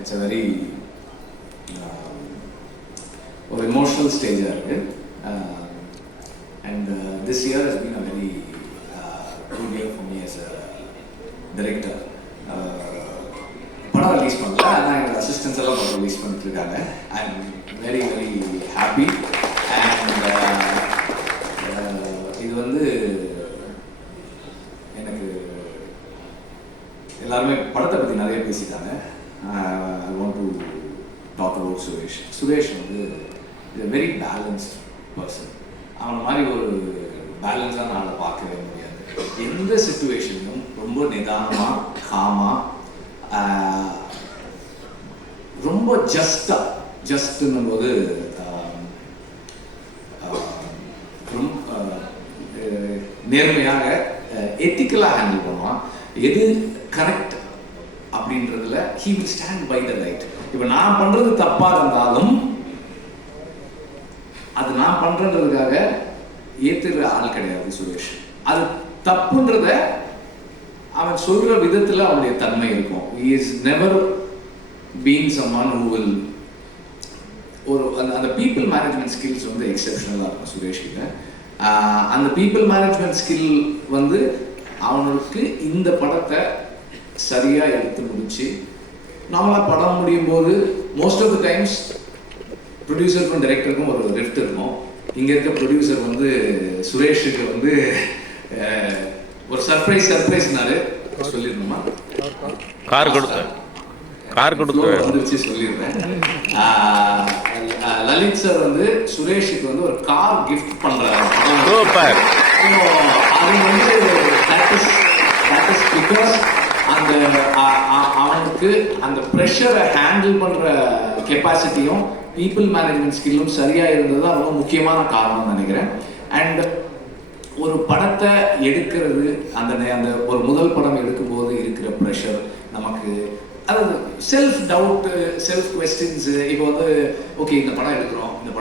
it's a very ஒரு emotional stage இருக்கு. And this year has been a very good year for me as a director. படம் release பண்ணல, ஆனால் எங்கள் assistants எல்லாம் படம் ரிலீஸ் பண்ணிட்டு இருக்காங்க. I am very very happy. And இது வந்து எனக்கு எல்லாருமே படத்தை பற்றி நிறைய பேசிட்டாங்க. I want to talk about Suresh. Suresh வந்து is a very balanced person. அவனை மாதிரி ஒரு பேலன்ஸான ஆளை பார்க்கவே முடியாது. எந்த சுச்சுவேஷன்லையும் ரொம்ப நிதானமாக, காமாக, ரொம்ப ஜஸ்ட்னும் போது நேர்மையாக எத்திக்கலாக ஹேண்டில் பண்ணுவான். எது கரெக்ட் அப்படின்றதுல he will stand by the right. இப்போ நான் பண்றது தப்பா இருந்தாலும் அது நான் பண்றதுக்காக ஏத்துக்கிற ஆள் கிடையாது சுரேஷ். அது தப்புன்றத அவன் சொல்ற விதத்துல அவனுடைய தன்மை இருக்கும். he is never been someone who will ஒரு அந்த பீப்புள் மேனேஜ்மெண்ட் ஸ்கில்ஸ் வந்து எக்ஸெப்ஷனலாக இருக்கும் சுரேஷ் கிட்ட. அந்த பீப்புள் மேனேஜ்மெண்ட் ஸ்கில் வந்து அவனுக்கு இந்த படத்தை சரியாக எடுத்து முடிச்சு நம்மளாக படம் முடியும் போது மோஸ்ட் ஆஃப் த டைம்ஸ் ப்ரொடியூசருக்கும் டைரக்டருக்கும் ஒரு ரிஃப்ட் இருக்கும். இங்கே இருக்க ப்ரொடியூசர் வந்து சுரேஷுக்கு வந்து ஒரு சர்ப்ரைஸ்னாரு சொல்லிடணுமா? கார் கொடுத்து வந்துருச்சு சொல்லிடுறேன். லலித் சார் வந்து சுரேஷுக்கு வந்து ஒரு கார் கிஃப்ட் பண்றாரு. அது வந்து பிகாஸ் அந்த அவனுக்கு அந்த ப்ரெஷரை ஹேண்டில் பண்ற கெப்பாசிட்டியும் பீப்புள் மேனேஜ்மெண்ட் ஸ்கில்லும் சரியா இருந்தது ரொம்ப முக்கியமான காரணம்னு நினைக்கிறேன். அண்ட் ஒரு படத்தை எடுக்கிறது அந்த ஒரு முதல் படம் எடுக்கும்போது இருக்கிற ப்ரெஷர் நமக்கு, அதாவது செல்ஃப் டவுட், செல்ஃப் கொஸ்டின்ஸ். இப்போ வந்து ஓகே இந்த படம் எடுக்கிறோம், இந்த